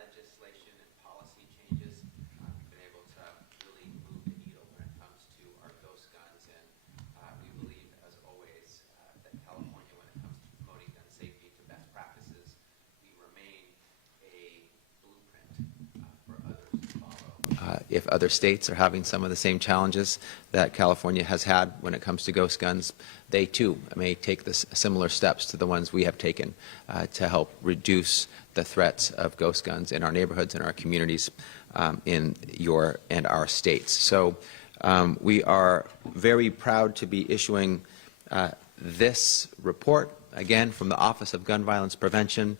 legislation and policy changes, we've been able to really move the needle when it comes to our ghost guns, and we believe, as always, that California, when it comes to promoting gun safety to best practices, we remain a blueprint for others to follow. If other states are having some of the same challenges that California has had when it comes to ghost guns, they too may take similar steps to the ones we have taken to help reduce the threats of ghost guns in our neighborhoods and our communities in your and our states. So we are very proud to be issuing this report, again, from the Office of Gun Violence Prevention,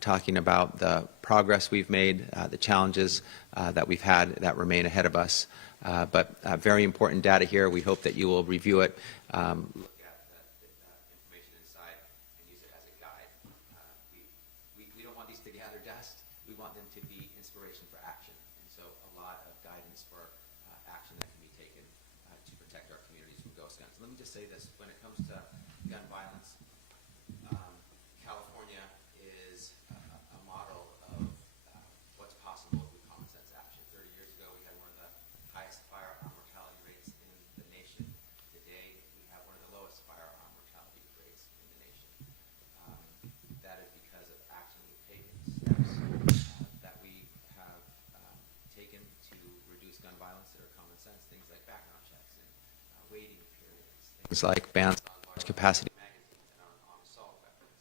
talking about the progress we've made, the challenges that we've had that remain ahead of us. But very important data here. We hope that you will review it, look at the information inside, and use it as a guide. We don't want these to gather dust. We want them to be inspiration for action. And so a lot of guidance for action that can be taken to protect our communities from ghost guns. Let me just say this. When it comes to gun violence, California is a model of what's possible with common sense action. 30 years ago, we had one of the highest firearm mortality rates in the nation. Today, we have one of the lowest firearm mortality rates in the nation. That is because of action we've taken, steps that we have taken to reduce gun violence that are common sense, things like background checks and waiting periods, things like bans on large capacity magazines and on assault weapons,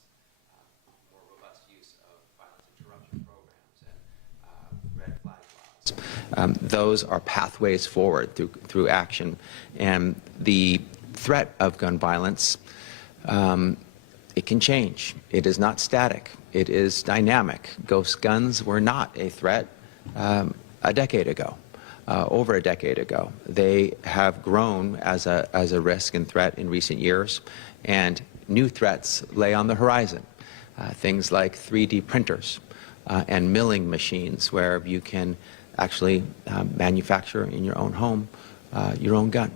more robust use of violence interruption programs and red flag laws. Those are pathways forward through action. And the threat of gun violence, it can change. It is not static. It is dynamic. Ghost guns were not a threat a decade ago, over a decade ago. They have grown as a risk and threat in recent years, and new threats lay on the horizon. Things like 3D printers and milling machines, where you can actually manufacture in your own home your own gun,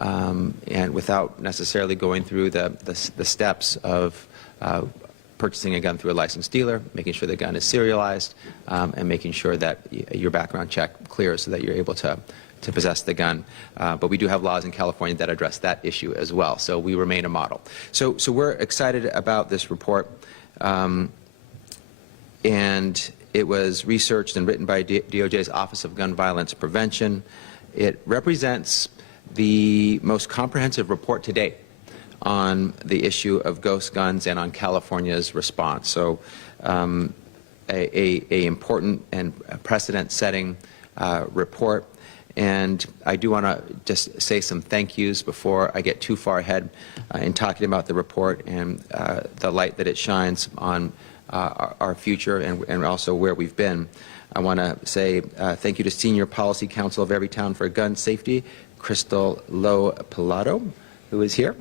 and without necessarily going through the steps of purchasing a gun through a licensed dealer, making sure the gun is serialized, and making sure that your background check clears so that you're able to possess the gun. But we do have laws in California that address that issue as well, so we remain a model. So we're excited about this report, and it was researched and written by DOJ's Office of Gun Violence Prevention. It represents the most comprehensive report to date on the issue of ghost guns and on California's response. So a important and precedent-setting report. And I do want to just say some thank yous before I get too far ahead in talking about the report and the light that it shines on our future and also where we've been. I want to say thank you to Senior Policy Counsel of Everytown for Gun Safety, Crystal Lowe Pilato, who is here,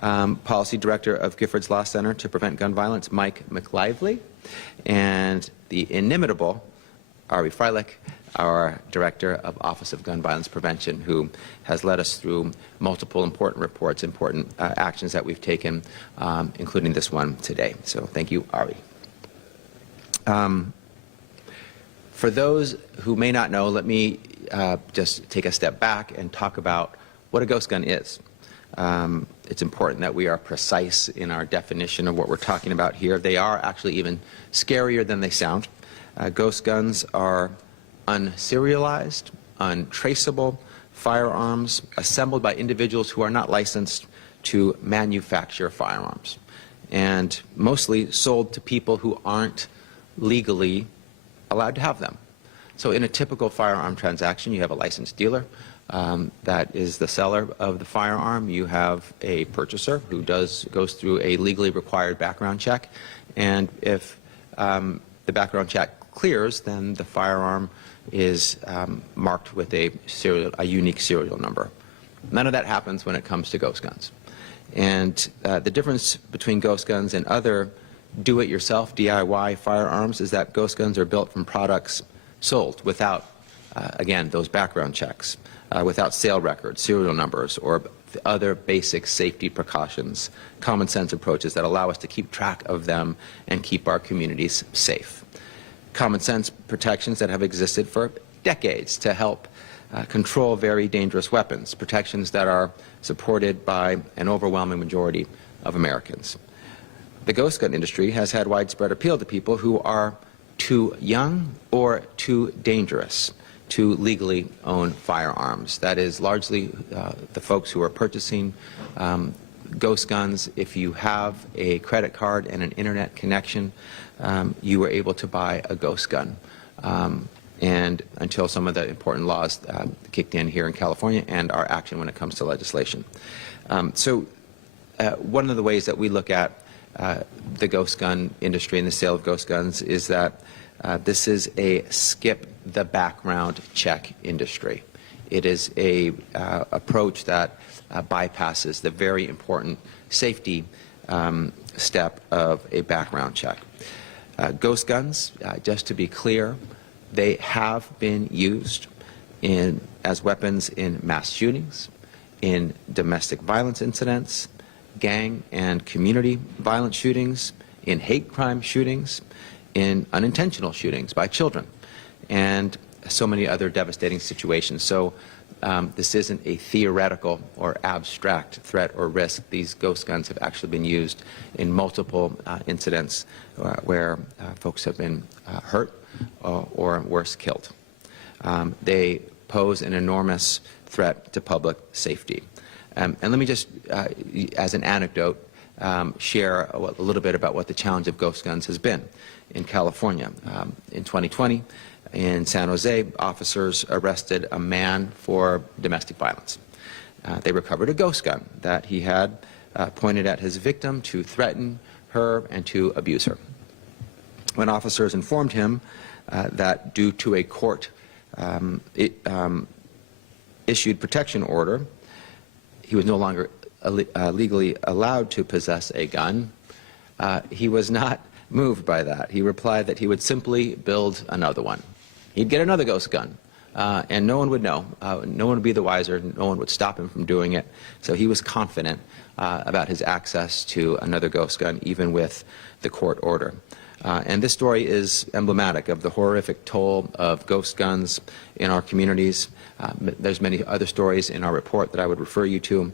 Policy Director of Giffords Law Center to Prevent Gun Violence, Mike McLively, and the inimitable Ari Freilich, our Director of Office of Gun Violence Prevention, who has led us through multiple important reports, important actions that we've taken, including this one today. So thank you, Ari. For those who may not know, let me just take a step back and talk about what a ghost gun is. It's important that we are precise in our definition of what we're talking about here. They are actually even scarier than they sound. Ghost guns are unserialized, untraceable firearms assembled by individuals who are not licensed to manufacture firearms, and mostly sold to people who aren't legally allowed to have them. So in a typical firearm transaction, you have a licensed dealer that is the seller of the firearm. You have a purchaser who goes through a legally required background check, and if the background check clears, then the firearm is marked with a unique serial number. None of that happens when it comes to ghost guns. And the difference between ghost guns and other do-it-yourself DIY firearms is that ghost guns are built from products sold without, again, those background checks, without sale records, serial numbers, or other basic safety precautions, common sense approaches that allow us to keep track of them and keep our communities safe. common sense protections that have existed for decades to help control very dangerous weapons, protections that are supported by an overwhelming majority of Americans. The ghost gun industry has had widespread appeal to people who are too young or too dangerous to legally own firearms. That is largely the folks who are purchasing ghost guns. If you have a credit card and an internet connection, you were able to buy a ghost gun. And until some of the important laws kicked in here in California and our action when it comes to legislation. One of the ways that we look at the ghost gun industry and the sale of ghost guns is that this is a skip the background check industry. It is a approach that bypasses the very important safety step of a background check. Ghost guns, just to be clear, they have been used as weapons in mass shootings, in domestic violence incidents, gang and community violence shootings, in hate crime shootings, in unintentional shootings by children, and so many other devastating situations. So this isn't a theoretical or abstract threat or risk. These ghost guns have actually been used in multiple incidents where folks have been hurt or worse, killed. They pose an enormous threat to public safety. And let me just, as an anecdote, share a little bit about what the challenge of ghost guns has been in California. In 2020, in San Jose, officers arrested a man for domestic violence. They recovered a ghost gun that he had pointed at his victim to threaten her and to abuse her. When officers informed him that due to a court issued protection order, he was no longer legally allowed to possess a gun, he was not moved by that. He replied that he would simply build another one. He'd get another ghost gun, and no one would know. No one would be the wiser. No one would stop him from doing it. So he was confident about his access to another ghost gun, even with the court order. And this story is emblematic of the horrific toll of ghost guns in our communities. There's many other stories in our report that I would refer you to.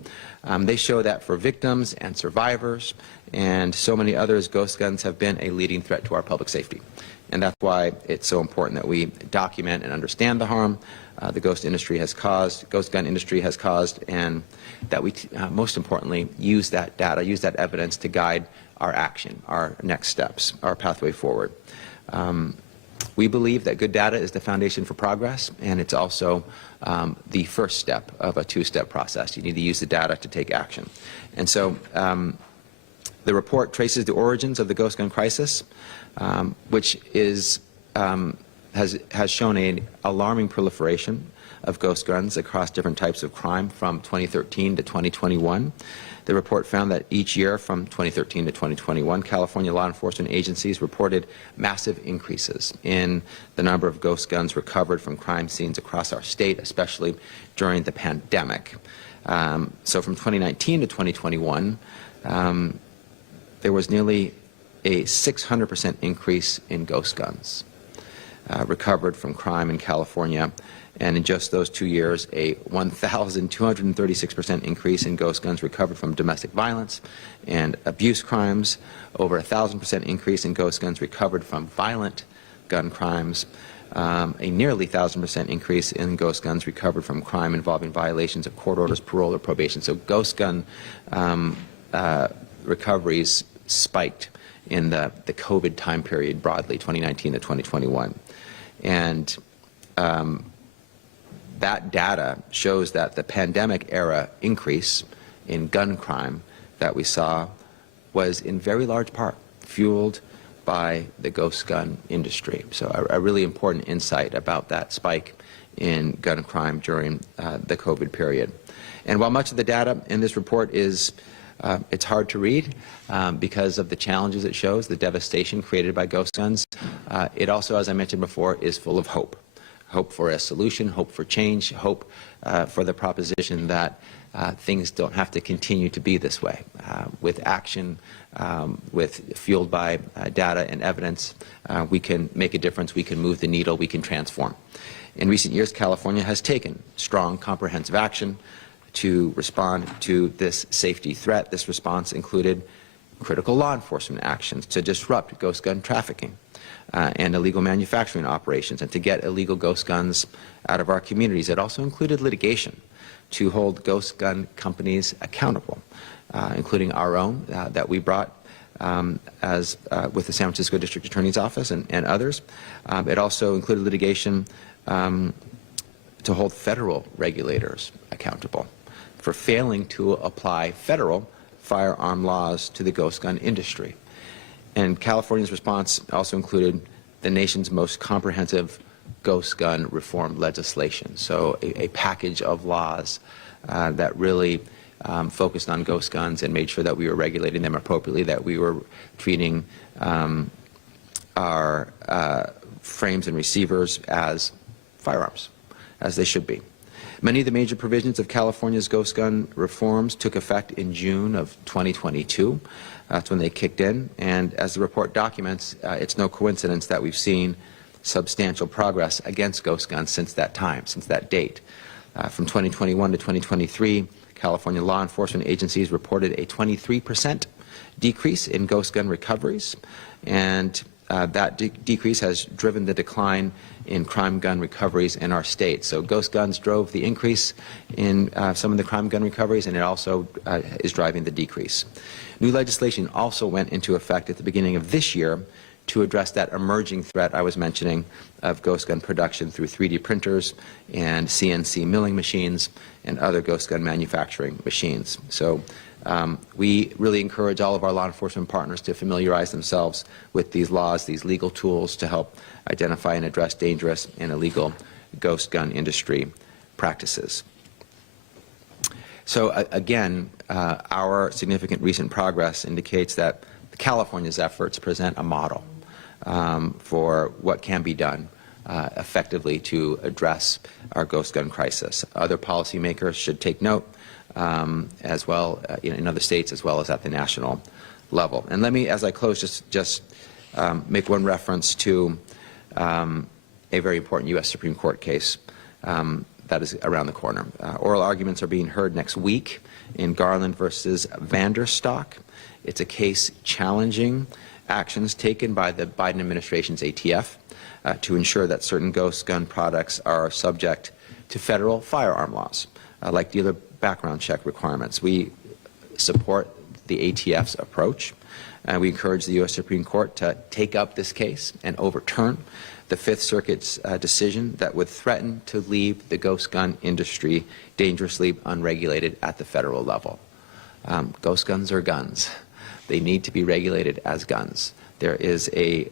They show that for victims and survivors and so many others, ghost guns have been a leading threat to our public safety. And that's why it's so important that we document and understand the harm the ghost gun industry has caused, and that we, most importantly, use that data, use that evidence to guide our action, our next steps, our pathway forward. We believe that good data is the foundation for progress, and it's also the first step of a two-step process. You need to use the data to take action. And so the report traces the origins of the ghost gun crisis, which is, has shown an alarming proliferation of ghost guns across different types of crime from 2013 to 2021. The report found that each year from 2013 to 2021, California law enforcement agencies reported massive increases in the number of ghost guns recovered from crime scenes across our state, especially during the pandemic. So from 2019 to 2021, there was nearly a 600% increase in ghost guns recovered from crime in California. And in just those 2 years, a 1,236% increase in ghost guns recovered from domestic violence and abuse crimes, over 1,000% increase in ghost guns recovered from violent gun crimes, a nearly 1,000% increase in ghost guns recovered from crime involving violations of court orders, parole, or probation. So ghost gun recoveries spiked in the COVID time period broadly, 2019 to 2021. And that data shows that the pandemic era increase in gun crime that we saw was in very large part fueled by the ghost gun industry. So a really important insight about that spike in gun crime during the COVID period. And while much of the data in this report is it's hard to read because of the challenges it shows, the devastation created by ghost guns, it also, as I mentioned before, is full of hope. Hope for a solution, hope for change, hope for the proposition that things don't have to continue to be this way. With action, fueled by data and evidence, we can make a difference, we can move the needle, we can transform. In recent years, California has taken strong, comprehensive action to respond to this safety threat. This response included critical law enforcement actions to disrupt ghost gun trafficking and illegal manufacturing operations, and to get illegal ghost guns out of our communities. It also included litigation to hold ghost gun companies accountable, including our own that we brought with the San Francisco District Attorney's Office and others. It also included litigation to hold federal regulators accountable for failing to apply federal firearm laws to the ghost gun industry. And California's response also included the nation's most comprehensive ghost gun reform legislation, so a package of laws that really focused on ghost guns and made sure that we were regulating them appropriately, that we were treating our frames and receivers as firearms, as they should be. Many of the major provisions of California's ghost gun reforms took effect in June of 2022. That's when they kicked in. And as the report documents, it's no coincidence that we've seen substantial progress against ghost guns since that time, since that date. From 2021 to 2023, California law enforcement agencies reported a 23% decrease in ghost gun recoveries, and that decrease has driven the decline in crime gun recoveries in our state. So ghost guns drove the increase in some of the crime gun recoveries, and it also is driving the decrease. New legislation also went into effect at the beginning of this year to address that emerging threat I was mentioning of ghost gun production through 3D printers and CNC milling machines and other ghost gun manufacturing machines. So we really encourage all of our law enforcement partners to familiarize themselves with these laws, these legal tools to help identify and address dangerous and illegal ghost gun industry practices. So again, our significant recent progress indicates that California's efforts present a model for what can be done effectively to address our ghost gun crisis. Other policymakers should take note as well in other states as well as at the national level. And let me, as I close, just make one reference to a very important U.S. Supreme Court case that is around the corner. Oral arguments are being heard next week in Garland versus Vanderstock. It's a case challenging actions taken by the Biden administration's ATF to ensure that certain ghost gun products are subject to federal firearm laws, like dealer background check requirements. We support the ATF's approach, and we encourage the U.S. Supreme Court to take up this case and overturn the Fifth Circuit's decision that would threaten to leave the ghost gun industry dangerously unregulated at the federal level. Ghost guns are guns. They need to be regulated as guns. There is a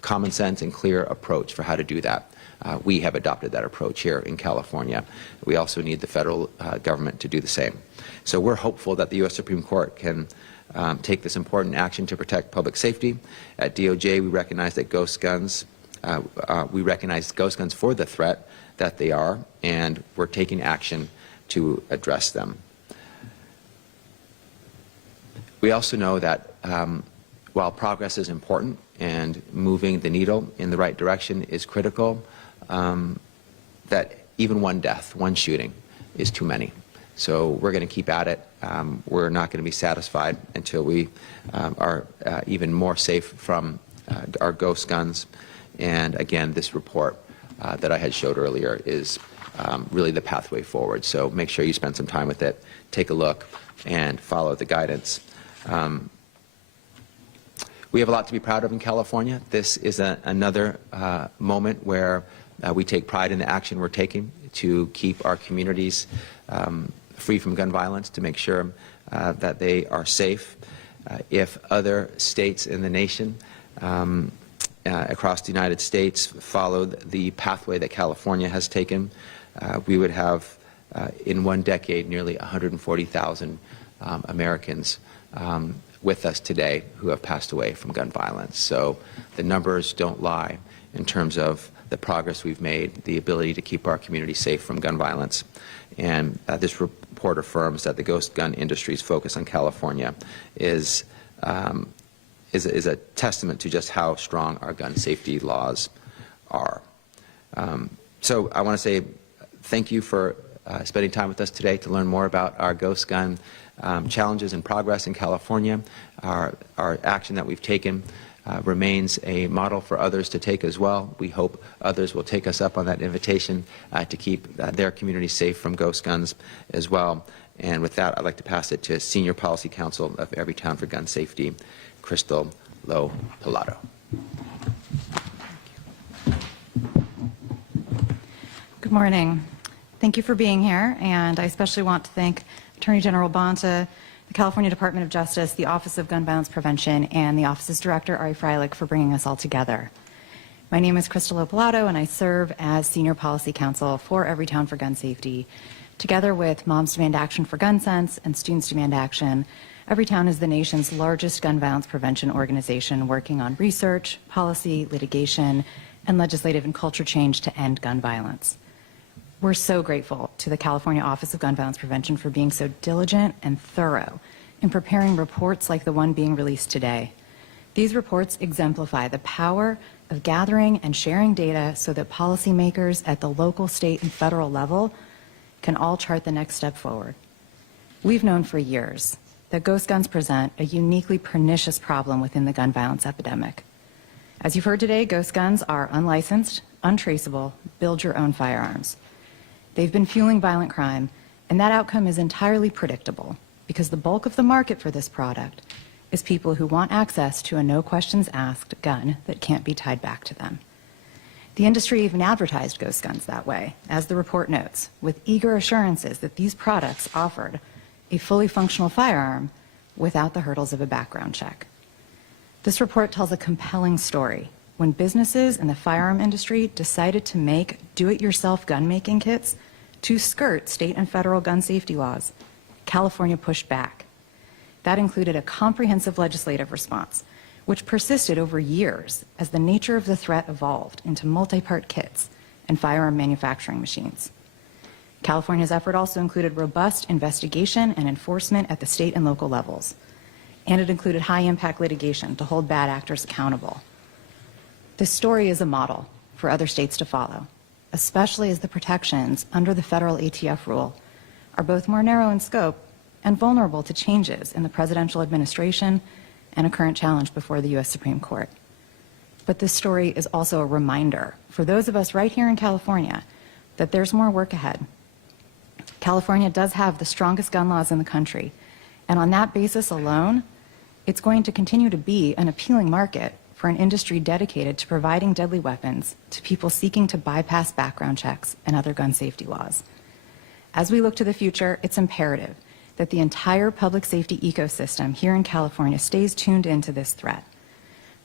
common sense and clear approach for how to do that. We have adopted that approach here in California. We also need the federal government to do the same. So we're hopeful that the U.S. Supreme Court can take this important action to protect public safety. At DOJ, we recognize that ghost guns, for the threat that they are, and we're taking action to address them. We also know that while progress is important and moving the needle in the right direction is critical, that even one death, one shooting, is too many. So we're going to keep at it. We're not going to be satisfied until we are even more safe from our ghost guns. And again, this report that I had showed earlier is really the pathway forward. So make sure you spend some time with it, take a look, and follow the guidance. We have a lot to be proud of in California. This is another moment where we take pride in the action we're taking to keep our communities free from gun violence, to make sure that they are safe. If other states in the nation across the United States followed the pathway that California has taken, we would have, in one decade, nearly 140,000 Americans with us today who have passed away from gun violence. So the numbers don't lie in terms of the progress we've made, the ability to keep our community safe from gun violence. And this report affirms that the ghost gun industry's focus on California is is a testament to just how strong our gun safety laws are. So I want to say thank you for spending time with us today to learn more about our ghost gun challenges and progress in California. Our action that we've taken remains a model for others to take as well. We hope others will take us up on that invitation to keep their community safe from ghost guns as well. And with that, I'd like to pass it to Senior Policy Counsel of Everytown for Gun Safety, Crystal Lowe-Pilato. Good morning. Thank you for being here, and I especially want to thank Attorney General Bonta, the California Department of Justice, the Office of Gun Violence Prevention, and the office's director, Ari Freilich, for bringing us all together. My name is Crystal Lowe-Pilato, and I serve as Senior Policy Counsel for Everytown for Gun Safety. Together with Moms Demand Action for Gun Sense and Students Demand Action, Everytown is the nation's largest gun violence prevention organization working on research, policy, litigation, and legislative and culture change to end gun violence. We're so grateful to the California Office of Gun Violence Prevention for being so diligent and thorough in preparing reports like the one being released today. These reports exemplify the power of gathering and sharing data so that policymakers at the local, state, and federal level can all chart the next step forward. We've known for years that ghost guns present a uniquely pernicious problem within the gun violence epidemic. As you've heard today, ghost guns are unlicensed, untraceable, build-your-own firearms. They've been fueling violent crime, and that outcome is entirely predictable because the bulk of the market for this product is people who want access to a no-questions-asked gun that can't be tied back to them. The industry even advertised ghost guns that way, as the report notes, with eager assurances that these products offered a fully functional firearm without the hurdles of a background check. This report tells a compelling story. When businesses in the firearm industry decided to make do-it-yourself gun-making kits to skirt state and federal gun safety laws, California pushed back. That included a comprehensive legislative response, which persisted over years as the nature of the threat evolved into multi-part kits and firearm manufacturing machines. California's effort also included robust investigation and enforcement at the state and local levels, and it included high-impact litigation to hold bad actors accountable. This story is a model for other states to follow, especially as the protections under the federal ATF rule are both more narrow in scope and vulnerable to changes in the presidential administration and a current challenge before the U.S. Supreme Court. But this story is also a reminder for those of us right here in California that there's more work ahead. California does have the strongest gun laws in the country, and on that basis alone, it's going to continue to be an appealing market for an industry dedicated to providing deadly weapons to people seeking to bypass background checks and other gun safety laws. As we look to the future, it's imperative that the entire public safety ecosystem here in California stays tuned into this threat.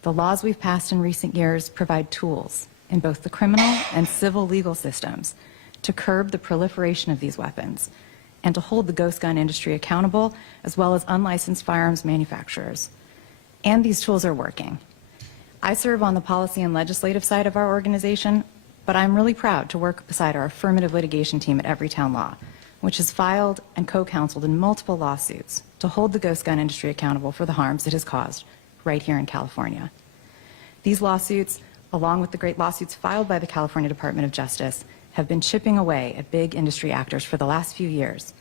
The laws we've passed in recent years provide tools in both the criminal and civil legal systems to curb the proliferation of these weapons and to hold the ghost gun industry accountable, as well as unlicensed firearms manufacturers. And these tools are working. I serve on the policy and legislative side of our organization, but I'm really proud to work beside our affirmative litigation team at Everytown Law, which has filed and co-counseled in multiple lawsuits to hold the ghost gun industry accountable for the harms it has caused right here in California. These lawsuits, along with the great lawsuits filed by the California Department of Justice, have been chipping away at big industry actors for the last few years.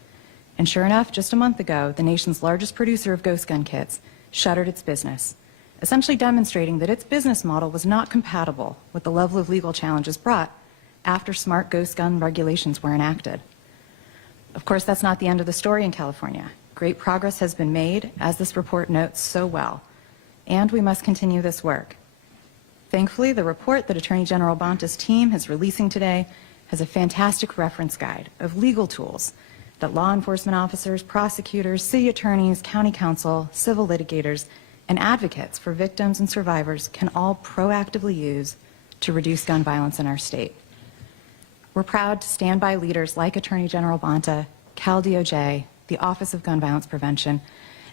And sure enough, just a month ago, the nation's largest producer of ghost gun kits shuttered its business, essentially demonstrating that its business model was not compatible with the level of legal challenges brought after smart ghost gun regulations were enacted. Of course, that's not the end of the story in California. Great progress has been made, as this report notes so well, and we must continue this work. Thankfully, the report that Attorney General Bonta's team is releasing today has a fantastic reference guide of legal tools that law enforcement officers, prosecutors, city attorneys, county counsel, civil litigators, and advocates for victims and survivors can all proactively use to reduce gun violence in our state. We're proud to stand by leaders like Attorney General Bonta, Cal DOJ, the Office of Gun Violence Prevention,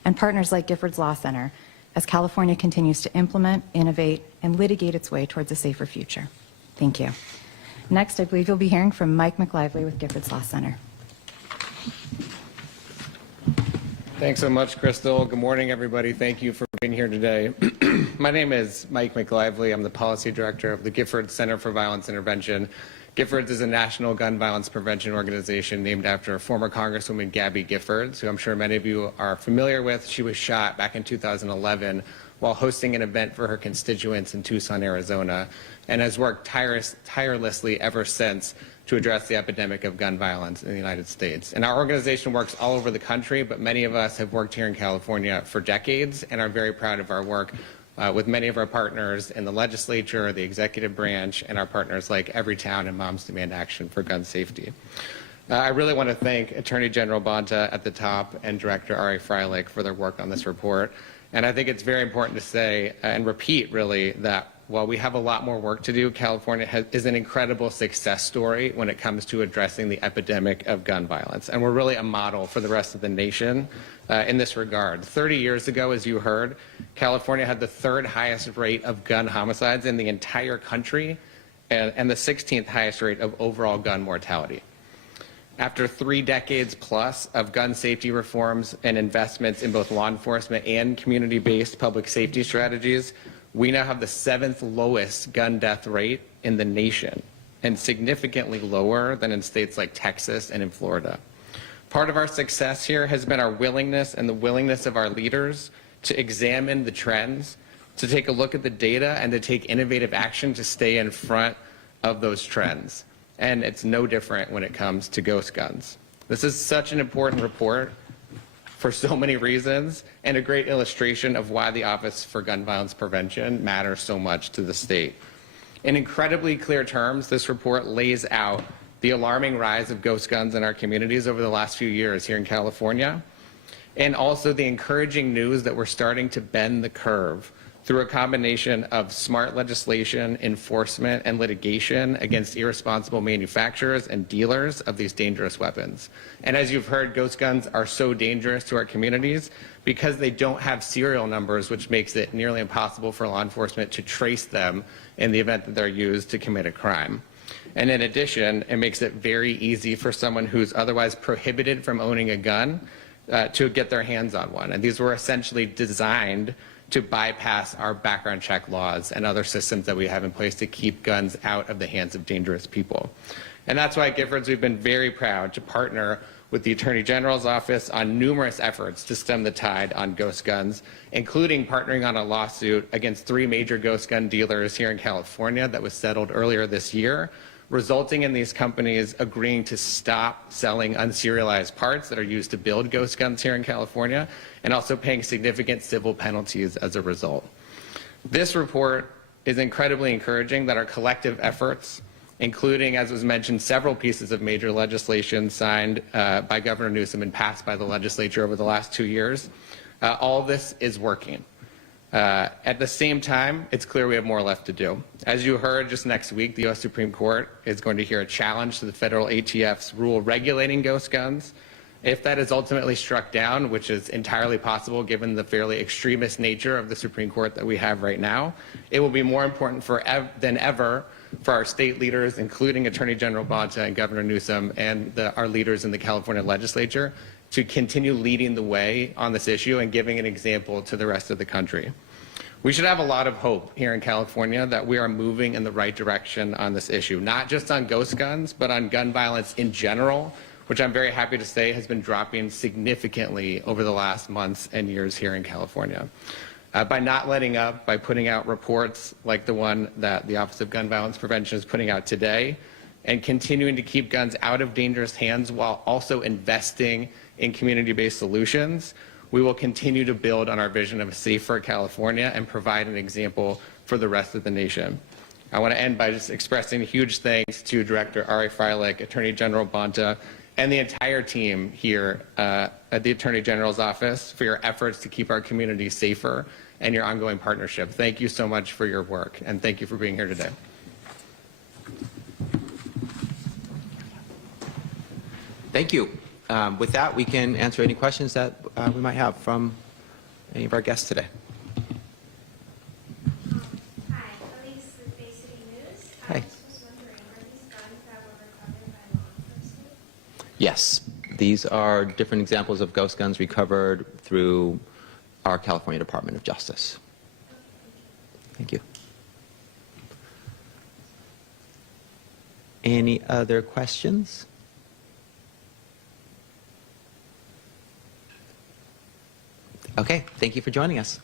and partners like Giffords Law Center as California continues to implement, innovate, and litigate its way towards a safer future. Thank you. Next, I believe you'll be hearing from Mike McLively with Giffords Law Center. Thanks so much, Crystal. Good morning, everybody. Thank you for being here today. My name is Mike McLively. I'm the Policy Director of the Giffords Center for Violence Intervention. Giffords is a national gun violence prevention organization named after former Congresswoman Gabby Giffords, who I'm sure many of you are familiar with. She was shot back in 2011 while hosting an event for her constituents in Tucson, Arizona, and has worked tirelessly ever since to address the epidemic of gun violence in the United States. And our organization works all over the country, but many of us have worked here in California for decades and are very proud of our work with many of our partners in the legislature, the executive branch, and our partners like Everytown and Moms Demand Action for gun safety. I really want to thank Attorney General Bonta at the top and Director Ari Freilich for their work on this report. And I think it's very important to say and repeat, really, that while we have a lot more work to do, California is an incredible success story when it comes to addressing the epidemic of gun violence. And we're really a model for the rest of the nation in this regard. 30 years ago, as you heard, California had the third highest rate of gun homicides in the entire country and the 16th highest rate of overall gun mortality. After 3 decades plus of gun safety reforms and investments in both law enforcement and community-based public safety strategies, we now have the 7th lowest gun death rate in the nation, and significantly lower than in states like Texas and in Florida. Part of our success here has been our willingness and the willingness of our leaders to examine the trends, to take a look at the data, and to take innovative action to stay in front of those trends. And it's no different when it comes to ghost guns. This is such an important report for so many reasons, and a great illustration of why the Office for Gun Violence Prevention matters so much to the state. In incredibly clear terms, this report lays out the alarming rise of ghost guns in our communities over the last few years here in California, and also the encouraging news that we're starting to bend the curve through a combination of smart legislation, enforcement, and litigation against irresponsible manufacturers and dealers of these dangerous weapons. And as you've heard, ghost guns are so dangerous to our communities because they don't have serial numbers, which makes it nearly impossible for law enforcement to trace them in the event that they're used to commit a crime. And in addition, it makes it very easy for someone who's otherwise prohibited from owning a gun to get their hands on one. And these were essentially designed to bypass our background check laws and other systems that we have in place to keep guns out of the hands of dangerous people. And that's why at Giffords we've been very proud to partner with the Attorney General's office on numerous efforts to stem the tide on ghost guns, including partnering on a lawsuit against 3 major ghost gun dealers here in California that was settled earlier this year, resulting in these companies agreeing to stop selling unserialized parts that are used to build ghost guns here in California, and also paying significant civil penalties as a result. This report is incredibly encouraging that our collective efforts, including, as was mentioned, several pieces of major legislation signed by Governor Newsom and passed by the legislature over the last 2 years, all of this is working. At the same time, it's clear we have more left to do. As you heard, just next week, the U.S. Supreme Court is going to hear a challenge to the federal ATF's rule regulating ghost guns. If that is ultimately struck down, which is entirely possible given the fairly extremist nature of the Supreme Court that we have right now, it will be more important than ever for our state leaders, including Attorney General Bonta and Governor Newsom and our leaders in the California legislature, to continue leading the way on this issue and giving an example to the rest of the country. We should have a lot of hope here in California that we are moving in the right direction on this issue, not just on ghost guns, but on gun violence in general, which I'm very happy to say has been dropping significantly over the last months and years here in California. By not letting up, by putting out reports like the one that the Office of Gun Violence Prevention is putting out today, and continuing to keep guns out of dangerous hands while also investing in community-based solutions, we will continue to build on our vision of a safer California and provide an example for the rest of the nation. I want to end by just expressing huge thanks to Director Ari Freilich, Attorney General Bonta, and the entire team here at the Attorney General's office for your efforts to keep our community safer and your ongoing partnership. Thank you so much for your work, and thank you for being here today. Thank you. With that, we can answer any questions that we might have from any of our guests today. Hi, Elise with Bay City News. Hi. I just was wondering, are these guns that were recovered by law enforcement? Yes, these are different examples of ghost guns recovered through our California Department of Justice. Thank you. Any other questions? Okay, thank you for joining us.